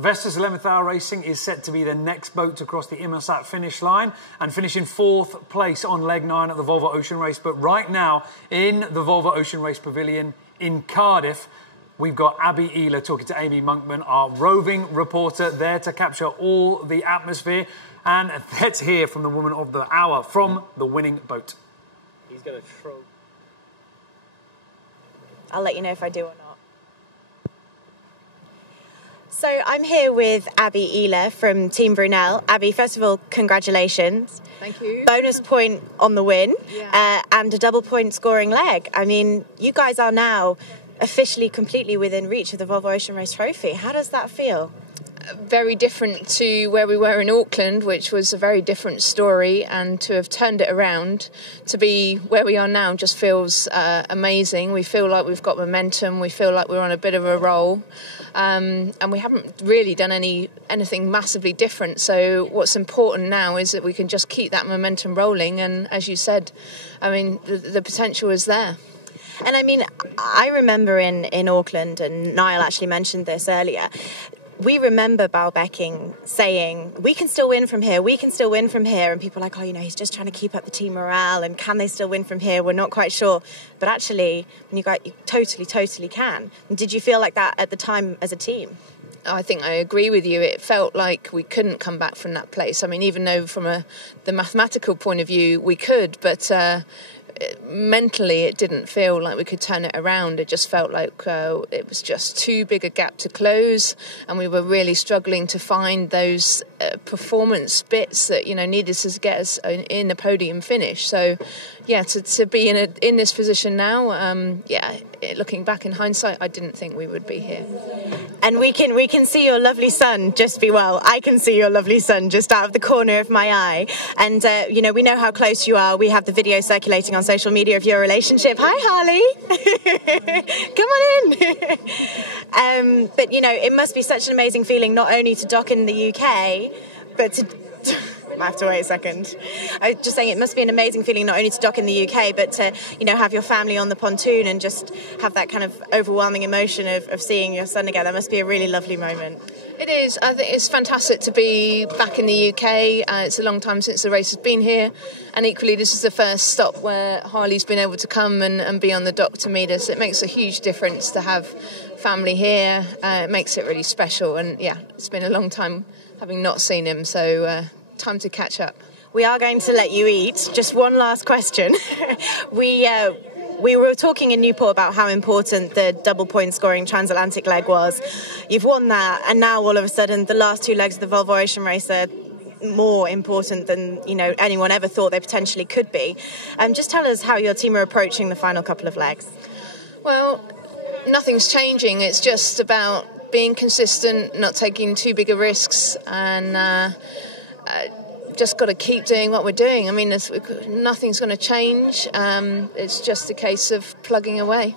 Vestas 11th Hour Racing is set to be the next boat to cross the Immersat finish line and finish in 4th place on leg 9 at the Volvo Ocean Race. But right now, in the Volvo Ocean Race Pavilion in Cardiff, we've got Abby Ehler talking to Amy Monkman, our roving reporter, there to capture all the atmosphere. And let's hear from the woman of the hour from the winning boat. He's going to throw. I'll let you know if I do or not. So I'm here with Abby Ehler from Team Brunel. Abby, first of all, congratulations. Thank you. Bonus point on the win, yeah. And a double point scoring leg. I mean, you guys are now officially completely within reach of the Volvo Ocean Race Trophy. How does that feel? Very different to where we were in Auckland, which was a very different story, and to have turned it around to be where we are now just feels amazing. We feel like we've got momentum, we feel like we're on a bit of a roll, and we haven't really done anything massively different. So what's important now is that we can just keep that momentum rolling, and as you said, I mean, the potential is there. And I mean, I remember in Auckland, and Niall actually mentioned this earlier, we remember Baalbecking saying, we can still win from here, we can still win from here. And people are like, oh, you know, he's just trying to keep up the team morale, and can they still win from here? We're not quite sure. But actually, when you totally can. And did you feel like that at the time as a team? I think I agree with you. It felt like we couldn't come back from that place. I mean, even though from the mathematical point of view, we could, but mentally it didn't feel like we could turn it around. It just felt like it was just too big a gap to close, and we were really struggling to find those performance bits that, you know, needed to get us in a podium finish. So yeah, to be in this position now, looking back in hindsight, I didn't think we would be here. And we can see your lovely son I can see your lovely son just out of the corner of my eye. And, you know, we know how close you are. We have the video circulating on social media of your relationship. Hi, Harley. Come on in. But, you know, it must be such an amazing feeling not only to dock in the UK, but to... I have to wait a second. I was just saying it must be an amazing feeling not only to dock in the UK, but to, you know, have your family on the pontoon and just have that kind of overwhelming emotion of seeing your son again. That must be a really lovely moment. It is. I think it's fantastic to be back in the UK. It's a long time since the race has been here, and equally this is the first stop where Harley's been able to come and be on the dock to meet us. It makes a huge difference to have family here. It makes it really special, and yeah, it's been a long time having not seen him, so time to catch up. We are going to let you eat. Just one last question. We were talking in Newport about how important the double point scoring transatlantic leg was. You've won that, and now all of a sudden the last 2 legs of the Volvo Ocean Race are more important than, you know, anyone ever thought they potentially could be. Just tell us how your team are approaching the final couple of legs. Well, nothing's changing. It's just about being consistent, not taking too big of risks, and just got to keep doing what we're doing. I mean, nothing's going to change. It's just a case of plugging away.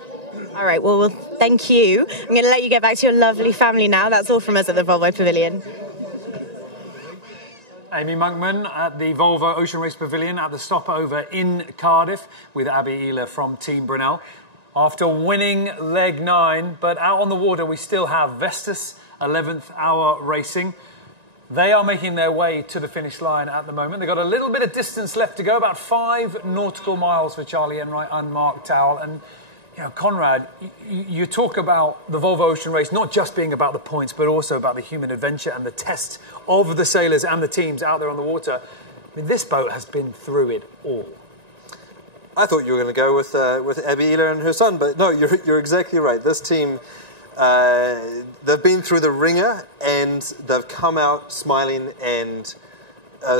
All right, well, thank you. I'm going to let you get back to your lovely family now. That's all from us at the Volvo Pavilion. Amy Monkman at the Volvo Ocean Race Pavilion at the stopover in Cardiff with Abby Ehler from Team Brunel. After winning leg 9, but out on the water we still have Vestas 11th Hour Racing. They are making their way to the finish line at the moment. They've got a little bit of distance left to go, about 5 nautical miles for Charlie Enright, unmarked towel. And, you know, Conrad, you talk about the Volvo Ocean Race not just being about the points, but also about the human adventure and the test of the sailors and the teams out there on the water. I mean, this boat has been through it all. I thought you were going to go with Abby Ehler and her son, but no, you're exactly right. This team... they've been through the ringer, and they've come out smiling and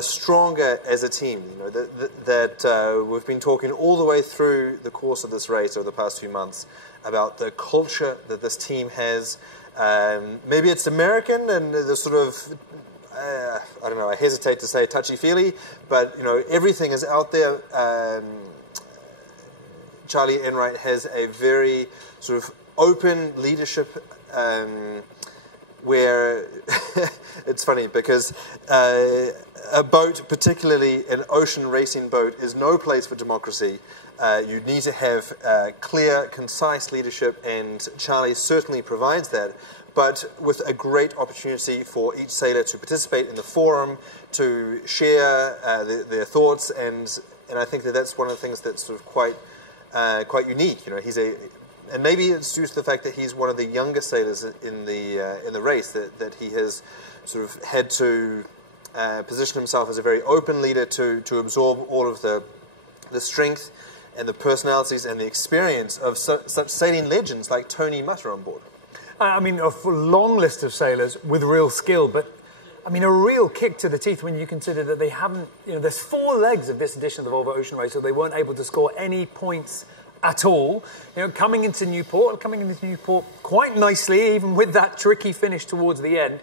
stronger as a team. You know that we've been talking all the way through the course of this race over the past few months about the culture that this team has. Maybe it's American and the sort of I don't know. I hesitate to say touchy-feely, but you know everything is out there. Charlie Enright has a very sort of open leadership where it's funny because a boat, particularly an ocean racing boat, is no place for democracy. You need to have clear, concise leadership, and Charlie certainly provides that. but with a great opportunity for each sailor to participate in the forum, to share their thoughts, and I think that's one of the things that's sort of quite unique. You know, and maybe it's due to the fact that he's one of the younger sailors in the race, that he has sort of had to position himself as a very open leader to absorb all of the strength and the personalities and the experience of such sailing legends like Tony Mutter on board. I mean, a long list of sailors with real skill, but I mean, a real kick to the teeth when you consider that they haven't, you know, there's 4 legs of this edition of the Volvo Ocean Race, so they weren't able to score any points at all. You know, coming into Newport quite nicely, even with that tricky finish towards the end.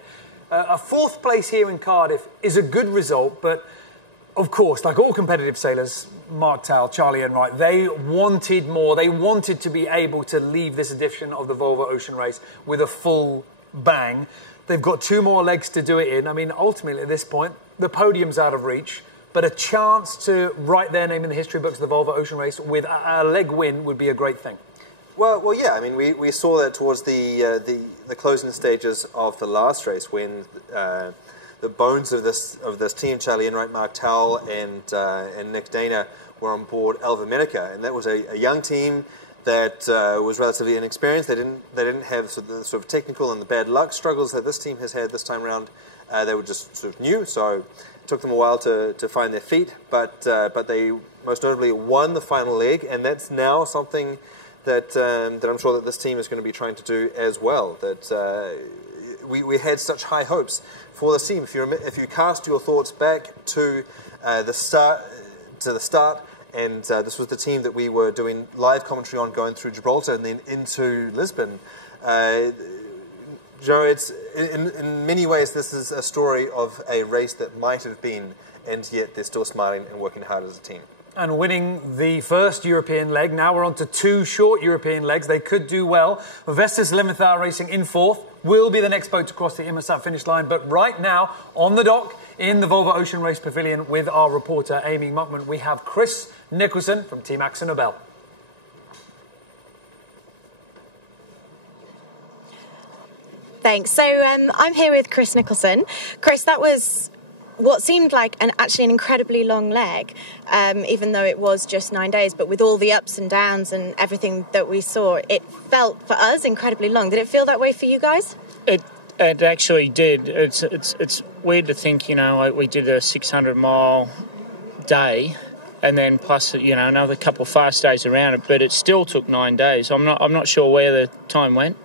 A 4th place here in Cardiff is a good result, but of course, like all competitive sailors, Mark Towell, Charlie Enright, they wanted more. They wanted to be able to leave this edition of the Volvo Ocean Race with a full bang. They've got 2 more legs to do it in. I mean, ultimately at this point, the podium's out of reach, but a chance to write their name in the history books of the Volvo Ocean Race with a leg win would be a great thing. Well, yeah. I mean, we saw that towards the closing stages of the last race when the bones of this team, Charlie Enright, Mark Towell, and Nick Dana, were on board Alva Medica, and that was a young team that was relatively inexperienced. They didn't have the sort of technical and the bad luck struggles that this team has had this time around. They were just sort of new, so it took them a while to find their feet. But they most notably won the final leg, and that's now something that I'm sure that this team is going to be trying to do as well. That we had such high hopes for this team. If you cast your thoughts back to the start, and this was the team that we were doing live commentary on going through Gibraltar and then into Lisbon. It's in many ways this is a story of a race that might have been, and yet they're still smiling and working hard as a team. And winning the first European leg. Now we're on to 2 short European legs. They could do well. Vestas 11th Hour Racing in 4th will be the next boat to cross the Inmarsat finish line. But right now, on the dock in the Volvo Ocean Race Pavilion with our reporter, Amy Muckman, we have Chris Nicholson from Team Axon Nobel. Thanks. So I'm here with Chris Nicholson. Chris, that was what seemed like an incredibly long leg, even though it was just 9 days. But with all the ups and downs and everything that we saw, it felt for us incredibly long. Did it feel that way for you guys? It actually did. It's weird to think, you know, like we did a 600-mile day, and then plus, you know, another couple of fast days around it. But it still took 9 days. I'm not sure where the time went.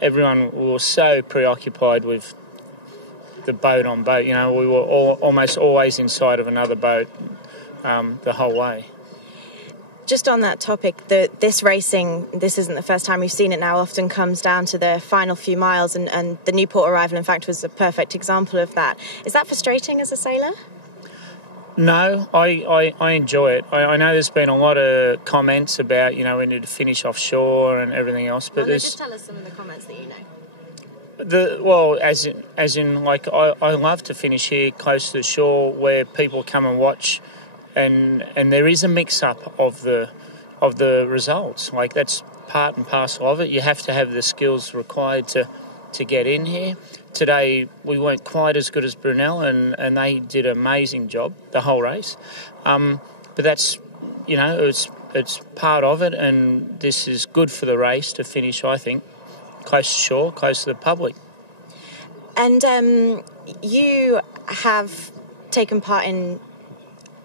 Everyone was so preoccupied with the boat on boat. You know, we were almost always inside of another boat the whole way. Just on that topic, this racing, this isn't the first time we've seen it now, often comes down to the final few miles, and the Newport arrival, in fact, was a perfect example of that. Is that frustrating as a sailor? No, I enjoy it. I know there's been a lot of comments about, you know, we need to finish offshore and everything else, but just tell us some of the comments that you know. As in, like, I love to finish here close to the shore where people come and watch, and there is a mix-up of the results. Like, that's part and parcel of it. You have to have the skills required to get in here. Today we weren't quite as good as Brunel, and they did an amazing job the whole race. But that's, you know, it's part of it, and this is good for the race to finish, I think, close to shore, close to the public. And you have taken part in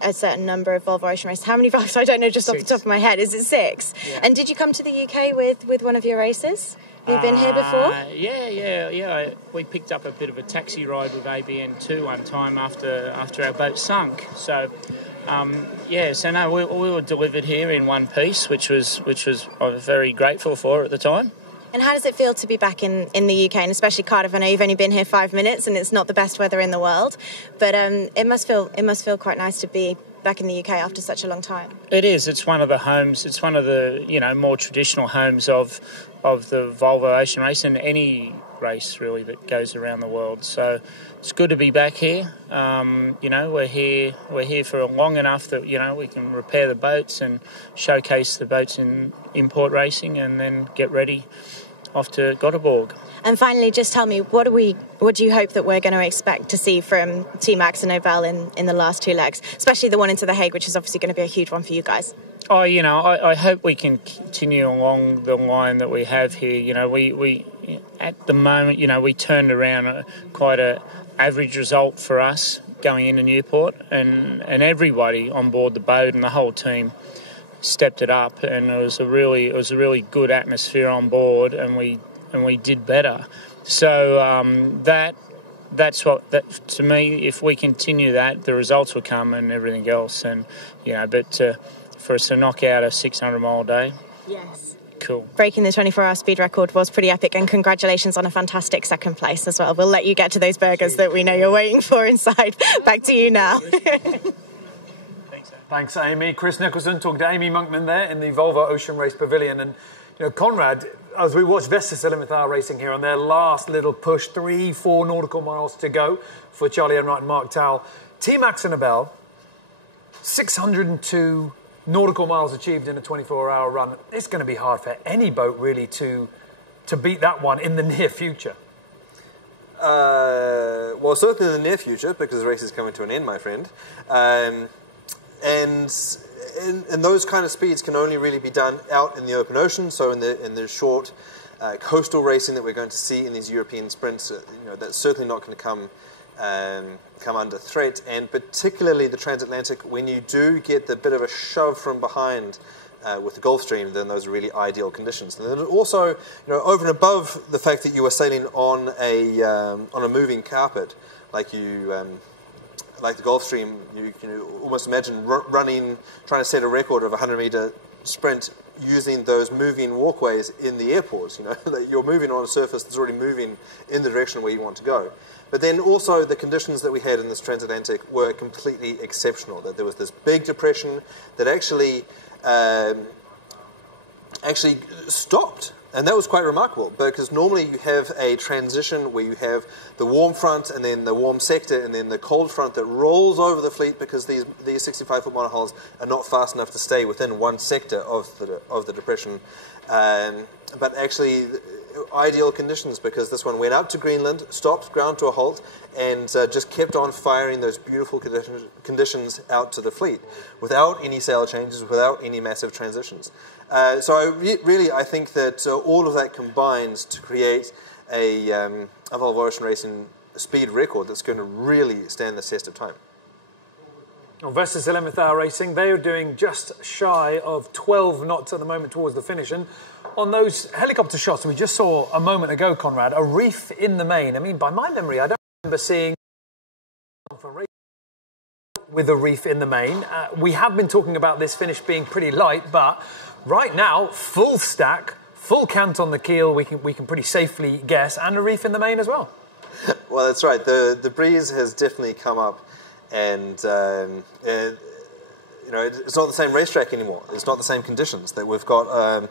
a certain number of Volvo Ocean races. How many Volvos? I don't know just 6. Off the top of my head. Is it 6? Yeah. And did you come to the UK with one of your races? Have you been here before? Yeah. We picked up a bit of a taxi ride with ABN2 one time after our boat sunk. So, we were delivered here in one piece, which was I was very grateful for at the time. And how does it feel to be back in the UK, and especially Cardiff? I know you've only been here 5 minutes, and it's not the best weather in the world, but it must feel quite nice to be back in the UK after such a long time. It is. It's one of the homes. It's one of the, you know, more traditional homes of the Volvo Ocean Race and any race really that goes around the world. So it's good to be back here. You know, we're here for long enough that, you know, we can repair the boats and showcase the boats in import racing, and then get ready off to Gothenburg. And finally, just tell me, what do you hope that we're going to expect to see from Team Max and Novell in the last 2 legs, especially the one into The Hague, which is obviously going to be a huge one for you guys? Oh, I hope we can continue along the line that we have here. We at the moment, we turned around quite a average result for us going into Newport, and everybody on board the boat and the whole team stepped it up, and it was a really good atmosphere on board, and we did better. So that's what to me. If we continue that, the results will come and everything else. And but for us to knock out a 600-mile day, yes, cool. Breaking the 24-hour speed record was pretty epic, and congratulations on a fantastic second place as well. We'll let you get to those burgers that we know you're waiting for inside. Back to you now. Thanks, Amy. Chris Nicholson talking to Amy Monkman there in the Volvo Ocean Race Pavilion. And Conrad, as we watch Vestas 11th Hour Racing here on their last little push, 3-4 nautical miles to go for Charlie Enright and Mark Towell. Team Max and Novell, 602 nautical miles achieved in a 24-hour run. It's going to be hard for any boat really to beat that one in the near future. Well, certainly in the near future, because the race is coming to an end, my friend. And those kind of speeds can only really be done out in the open ocean. So in the short coastal racing that we're going to see in these European sprints, that's certainly not going to come under threat. And particularly the transatlantic, when you do get the bit of a shove from behind with the Gulf Stream, then those are really ideal conditions. And then also, over and above the fact that you are sailing on a moving carpet, like the Gulf Stream, you can almost imagine trying to set a record of a 100-meter sprint using those moving walkways in the airports. That you're moving on a surface that's already moving in the direction where you want to go. But then also the conditions that we had in this transatlantic were completely exceptional. That there was this big depression that actually stopped. And that was quite remarkable, because normally you have a transition where you have the warm front and then the warm sector and then the cold front that rolls over the fleet, because these 65-foot monohulls are not fast enough to stay within one sector of the depression. But actually, ideal conditions, because this one went up to Greenland, stopped, ground to a halt, and just kept on firing those beautiful conditions out to the fleet without any sail changes, without any massive transitions. So I think that all of that combines to create a Volvo Ocean Racing speed record that's going to really stand the test of time. On Vestas 11th Hour Racing, they are doing just shy of 12 knots at the moment towards the finish. And on those helicopter shots we just saw a moment ago, Conrad, a reef in the main. I mean, by my memory, I don't remember seeing with a reef in the main. We have been talking about this finish being pretty light, but right now, full stack, full cant on the keel, we can pretty safely guess, and a reef in the main as well. Well, that's right. The breeze has definitely come up, and it's not the same racetrack anymore. It's not the same conditions that we've got.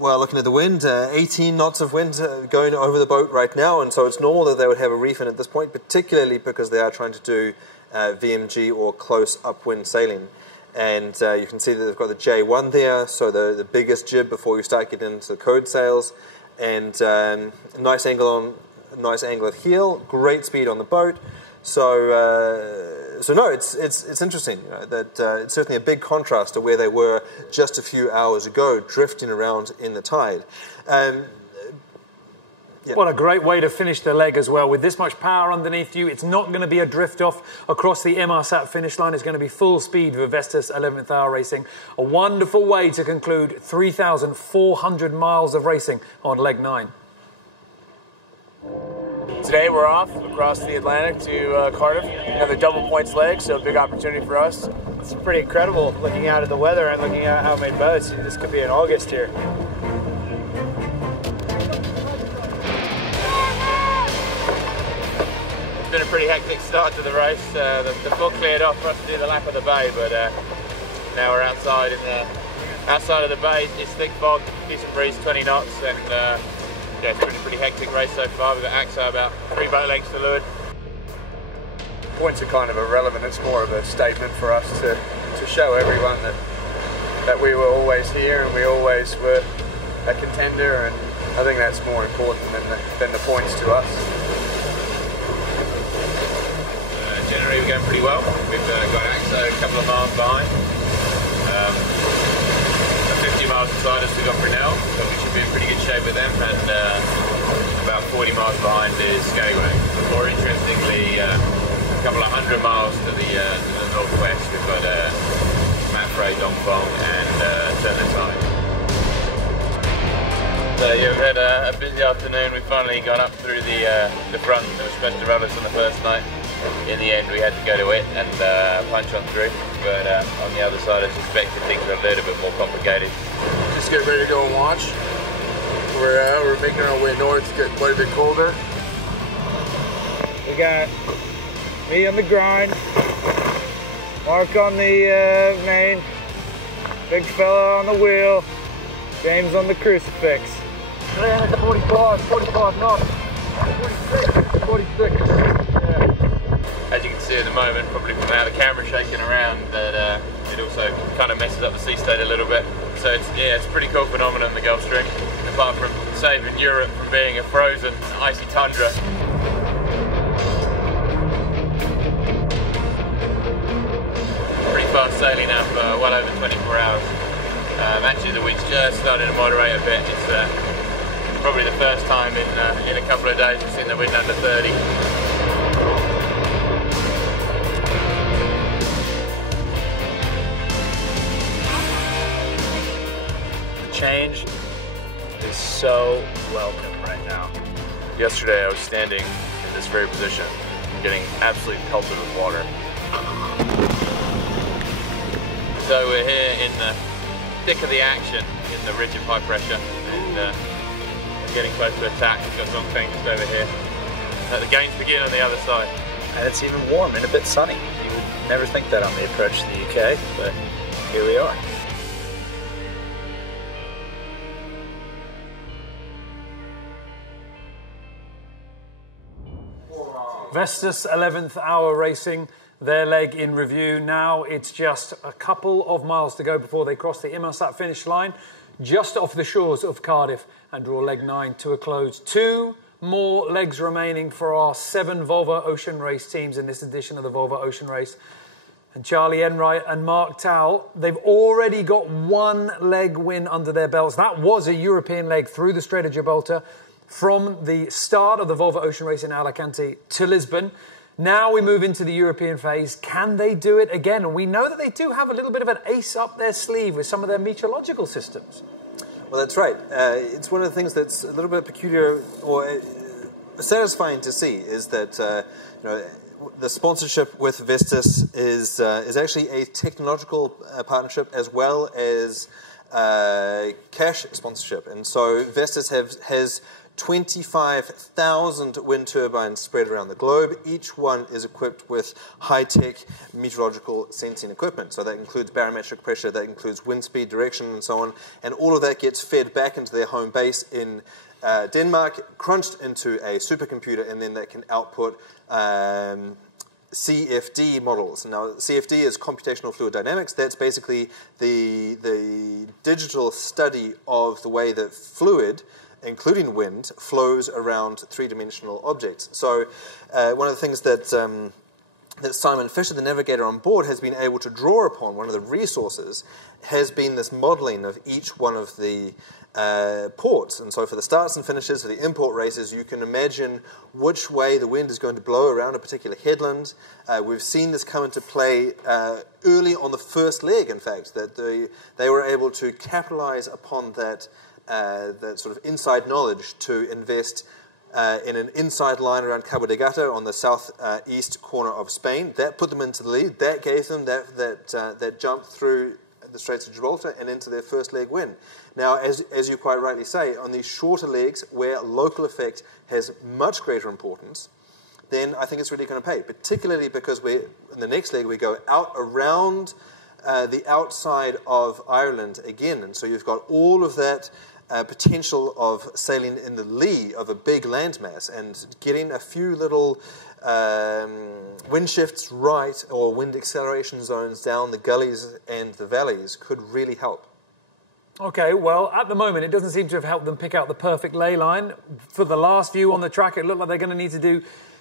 Looking at the wind, 18 knots of wind going over the boat right now, and so it's normal that they would have a reef in at this point, particularly because they are trying to do VMG or close upwind sailing. And you can see that they've got the J1 there, so the biggest jib before you start getting into the code sails, and nice angle at heel, great speed on the boat. So no, it's interesting that it's certainly a big contrast to where they were just a few hours ago, drifting around in the tide. Yeah. What a great way to finish the leg as well. With this much power underneath you, it's not going to be a drift off across the MRSAT finish line. It's going to be full speed for Vestas 11th Hour Racing. A wonderful way to conclude 3,400 miles of racing on leg 9. Today we're off across the Atlantic to Cardiff, another double points leg, so a big opportunity for us. It's pretty incredible looking out at the weather and looking at how many boats. This could be in August here. It's been a pretty hectic start to the race. The fog cleared off for us to do the lap of the bay, but now we're outside outside of the bay. It's thick fog, decent breeze, 20 knots, and yeah, it's been a pretty hectic race so far. We've got AXA about 3 boat lengths to leeward. Points are kind of irrelevant. It's more of a statement for us to show everyone that we were always here and we always were a contender, and I think that's more important than the points to us. Generally we're going pretty well. We've got AXO a couple of miles behind. 50 miles beside us we've got Brunel, so we should be in pretty good shape with them, and about 40 miles behind is Scallywag. More interestingly, a couple of 100 miles to the northwest we've got Matt Frey, Dongfong and Turn the Tide. So you've had a busy afternoon. We finally got up through the front that was supposed to run us on the first night. In the end we had to go to it and punch on through, but on the other side I suspected things were a little bit more complicated. Just get ready to go and watch. We're making our way north, it's getting quite a bit colder. We got me on the grind, Mark on the main, big fella on the wheel, James on the crucifix. 45 knots, 46. As you can see at the moment, probably from how the camera's shaking around, that it also kind of messes up the sea state a little bit. So it's a pretty cool phenomenon in the Gulf Stream, apart from saving Europe from being a frozen, icy tundra. Pretty fast sailing up, well over 24 hours. Actually the wind's just starting to moderate a bit. It's probably the first time in a couple of days we've seen the wind under 30. Change is so welcome right now. Yesterday I was standing in this very position, getting absolutely pelted with water. So we're here in the thick of the action in the ridge of high pressure, and we're getting close to attack. We've got Dongfeng just over here. The games begin on the other side. And it's even warm and a bit sunny. You would never think that on the approach to the UK, but here we are. Vestas 11th hour racing, their leg in review. Now it's just a couple of miles to go before they cross the Inmarsat finish line, just off the shores of Cardiff, and draw leg 9 to a close. 2 more legs remaining for our 7 Volvo Ocean Race teams in this edition of the Volvo Ocean Race. And Charlie Enright and Mark Towell, they've already got 1 leg win under their belts. That was a European leg through the Strait of Gibraltar, from the start of the Volvo Ocean Race in Alicante to Lisbon. Now we move into the European phase. Can they do it again? And we know that they do have a little bit of an ace up their sleeve with some of their meteorological systems. Well, that's right. It's one of the things that's a little bit peculiar or satisfying to see is that the sponsorship with Vestas is actually a technological partnership as well as cash sponsorship. And so Vestas has 25,000 wind turbines spread around the globe. Each one is equipped with high-tech meteorological sensing equipment. So that includes barometric pressure, that includes wind speed, direction, and so on. And all of that gets fed back into their home base in Denmark, crunched into a supercomputer, and then that can output CFD models. Now, CFD is computational fluid dynamics. That's basically the digital study of the way that fluid, including wind, flows around three-dimensional objects. So one of the things that Simon Fisher, the navigator on board, has been able to draw upon, one of the resources, has been this modeling of each one of the ports. And so for the starts and finishes, for the import races, you can imagine which way the wind is going to blow around a particular headland. We've seen this come into play early on the first leg, in fact, that they were able to capitalize upon that sort of inside knowledge to invest in an inside line around Cabo de Gata on the southeast corner of Spain. That put them into the lead. That gave them that jump through the Straits of Gibraltar and into their first leg win. Now, as you quite rightly say, on these shorter legs where local effect has much greater importance, then I think it's really going to pay, particularly because in the next leg we go out around the outside of Ireland again. And so you've got all of that potential of sailing in the lee of a big landmass and getting a few little wind shifts right or wind acceleration zones down the gullies and the valleys could really help. Okay, well, at the moment, it doesn't seem to have helped them pick out the perfect lay line. For the last view on the track, it looked like they're going to need to do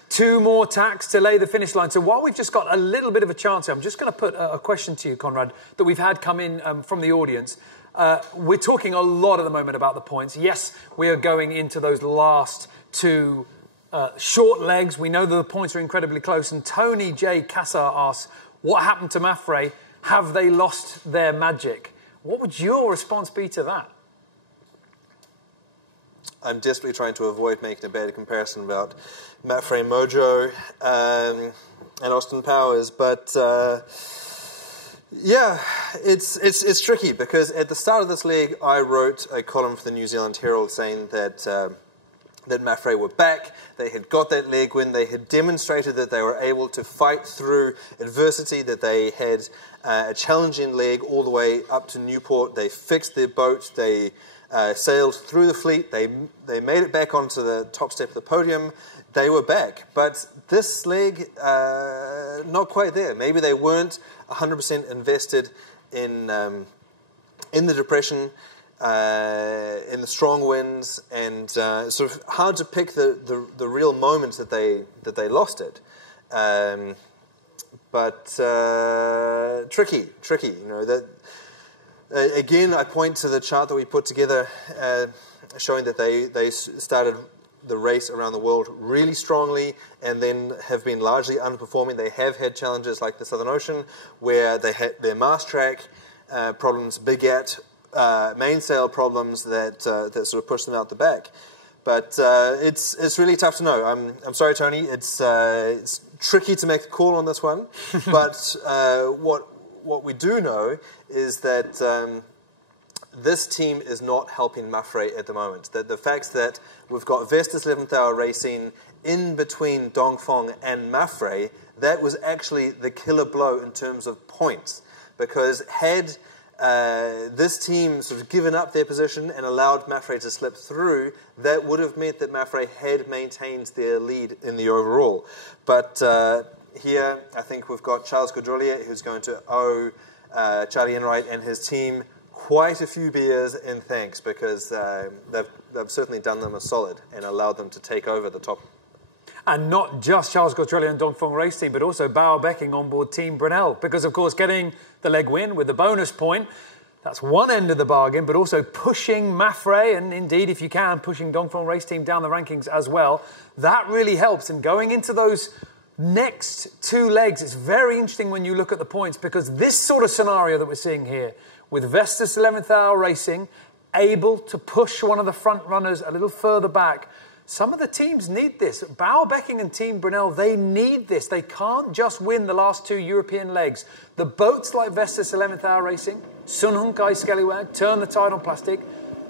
2 more tacks to lay the finish line. So while we've just got a little bit of a chance here, I'm just going to put a question to you, Conrad, that we've had come in from the audience. We're talking a lot at the moment about the points. Yes, we are going into those last 2 short legs. We know that the points are incredibly close. And Tony J. Cassar asks, what happened to Mafre? Have they lost their magic? What would your response be to that? I'm desperately trying to avoid making a bad comparison about Mafre Mojo and Austin Powers, but yeah, it's tricky because at the start of this league, I wrote a column for the New Zealand Herald saying that that Mafre were back. They had got that leg win. They had demonstrated that they were able to fight through adversity, that they had a challenging leg all the way up to Newport. They fixed their boat. They sailed through the fleet. They made it back onto the top step of the podium. They were back. But this leg, not quite there. Maybe they weren't 100% invested in the depression, in the strong winds, and sort of hard to pick the real moments that they lost it. But tricky. You know that. Again, I point to the chart that we put together, showing that they started the race around the world really strongly, and then have been largely underperforming. They have had challenges like the Southern Ocean, where they had their mast track problems begat mainsail problems that sort of pushed them out the back. But it's really tough to know. I'm sorry, Tony. It's tricky to make a call on this one. But what we do know is that this team is not helping Mafre at the moment. That the fact that we've got Vestas 11th Hour Racing in between Dongfeng and Mafre, that was actually the killer blow in terms of points. Because had this team sort of given up their position and allowed Mafre to slip through, that would have meant that Mafre had maintained their lead in the overall. But here, I think we've got Charles Gaudroulier, who's going to owe Charlie Enright and his team quite a few beers in thanks, because they've certainly done them a solid and allowed them to take over the top. And not just Charles Gaudroulier and Dongfeng Race Team, but also Bauer Becking on board Team Brunel. Because, of course, getting the leg win with the bonus point, that's one end of the bargain, but also pushing Mafre, and indeed, if you can, pushing Dongfeng Race Team down the rankings as well. That really helps. And going into those next 2 legs, it's very interesting when you look at the points, because this sort of scenario that we're seeing here, with Vestas 11th Hour Racing able to push one of the front runners a little further back, some of the teams need this. Bauer Becking and Team Brunel, they need this. They can't just win the last 2 European legs. The boats like Vestas 11th Hour Racing, Sun Hung Kai Skellywag, Turn the Tide on Plastic,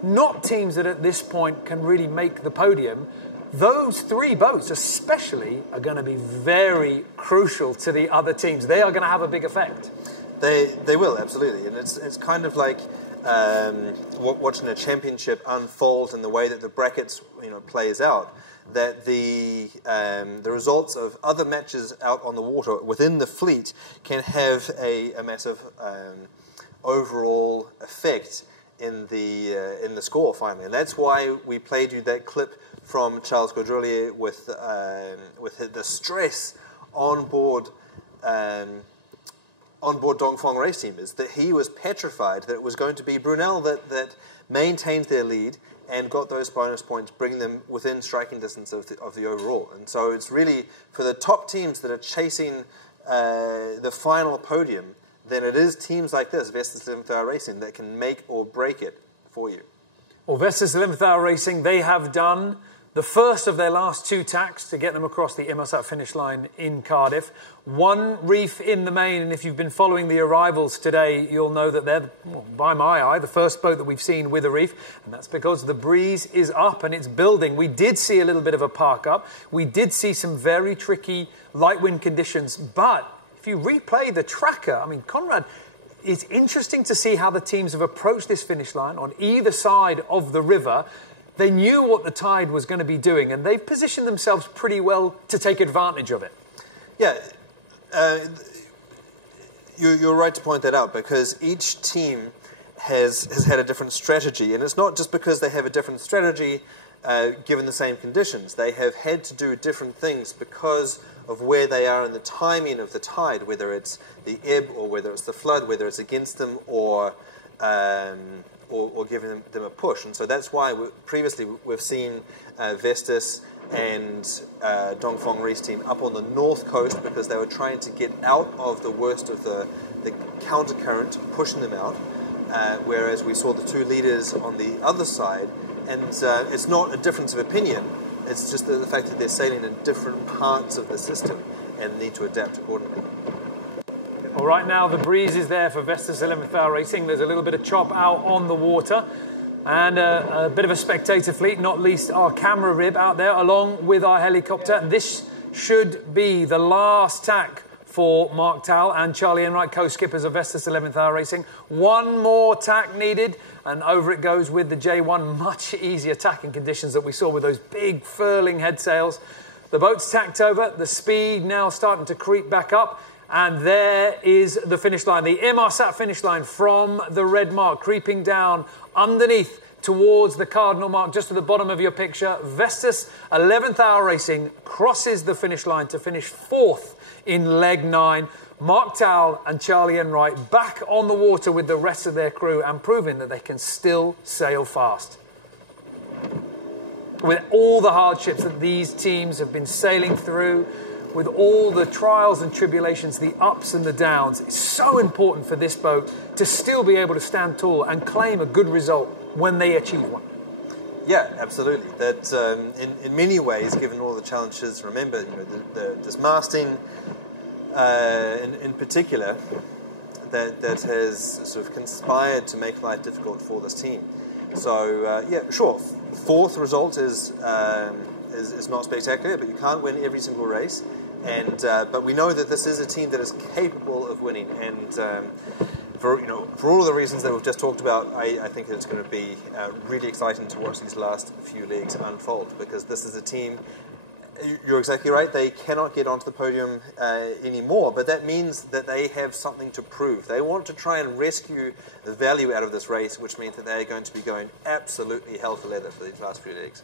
not teams that at this point can really make the podium. Those 3 boats especially are going to be very crucial to the other teams. They are going to have a big effect. They will, absolutely. And it's kind of like watching a championship unfold in the way that the brackets plays out, that the results of other matches out on the water within the fleet can have a massive overall effect in the score finally. And that's why we played you that clip from Charles Gaudroulier with the stress on board Dongfeng Race Team, is that he was petrified that it was going to be Brunel that maintained their lead and got those bonus points, bringing them within striking distance of the overall. And so it's really for the top teams that are chasing the final podium, then it is teams like this, Vestas 11th Hour Racing, that can make or break it for you. Well, Vestas 11th Hour Racing, they have done the first of their last 2 tacks to get them across the Inmarsat finish line in Cardiff. 1 reef in the main, and if you've been following the arrivals today, you'll know that they're, by my eye, the first boat that we've seen with a reef, and that's because the breeze is up and it's building. We did see a little bit of a park up. We did see some very tricky light wind conditions, but if you replay the tracker, I mean, Conrad, it's interesting to see how the teams have approached this finish line on either side of the river. They knew what the tide was going to be doing, and they've positioned themselves pretty well to take advantage of it. Yeah, you're right to point that out, because each team has had a different strategy. And it's not just because they have a different strategy given the same conditions. They have had to do different things because of where they are in the timing of the tide, whether it's the ebb or whether it's the flood, whether it's against them or giving them a push. And so that's why previously we've seen Vestas and Dongfeng Race Team up on the north coast because they were trying to get out of the worst of the countercurrent, pushing them out, whereas we saw the two leaders on the other side. And it's not a difference of opinion, it's just the fact that they're sailing in different parts of the system and need to adapt accordingly. Well, right now the breeze is there for Vestas 11th Hour Racing. There's a little bit of chop out on the water and a bit of a spectator fleet, not least our camera rib out there along with our helicopter. And this should be the last tack for Mark Tal and Charlie Enright, co-skippers of Vestas 11th Hour Racing. One more tack needed, and over it goes with the J1. Much easier tacking conditions that we saw with those big furling head sails. The boat's tacked over, the speed now starting to creep back up, and there is the finish line. The Inmarsat finish line from the red mark, creeping down underneath towards the cardinal mark, just at the bottom of your picture. Vestas 11th Hour Racing crosses the finish line to finish 4th in leg 9. Mark Tal and Charlie Enright back on the water with the rest of their crew and proving that they can still sail fast. With all the hardships that these teams have been sailing through, with all the trials and tribulations, the ups and the downs, it's so important for this boat to still be able to stand tall and claim a good result when they achieve one. Yeah, absolutely. That in many ways, given all the challenges, remember, you know, the dismasting in particular, that has sort of conspired to make life difficult for this team. So yeah, sure, 4th result is not spectacular, but you can't win every single race. And but we know that this is a team that is capable of winning, and for all of the reasons that we've just talked about, I think it's going to be really exciting to watch these last few legs unfold, because this is a team. You're exactly right. They cannot get onto the podium anymore, but that means that they have something to prove. They want to try and rescue the value out of this race, which means that they're going to be going absolutely hell for leather for these last few legs.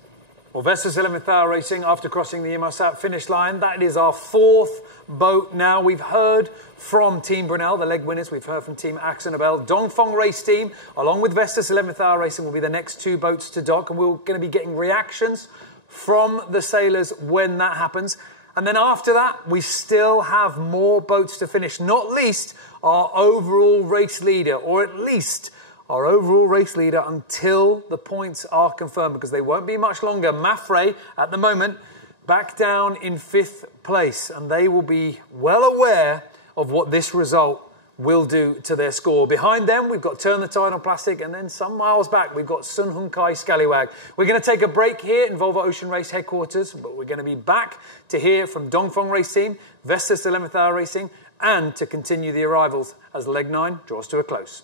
Well, Vestas 11th Hour Racing, after crossing the Inmarsat finish line, that is our 4th boat now. We've heard from Team Brunel, the leg winners. We've heard from Team Axonabel. Dongfeng Race Team, along with Vestas 11th Hour Racing, will be the next 2 boats to dock, and we're going to be getting reactions from the sailors when that happens. And then after that, we still have more boats to finish, not least our overall race leader, or at least our overall race leader until the points are confirmed, because they won't be much longer. Mafre, at the moment, back down in 5th place, and they will be well aware of what this result will do to their score. Behind them, we've got Turn the Tide on Plastic, and then some miles back, we've got Sun Hung Kai Scallywag. We're going to take a break here in Volvo Ocean Race headquarters, but we're going to be back to hear from Dongfeng Race Team, Vestas 11th Hour Racing, and to continue the arrivals as leg 9 draws to a close.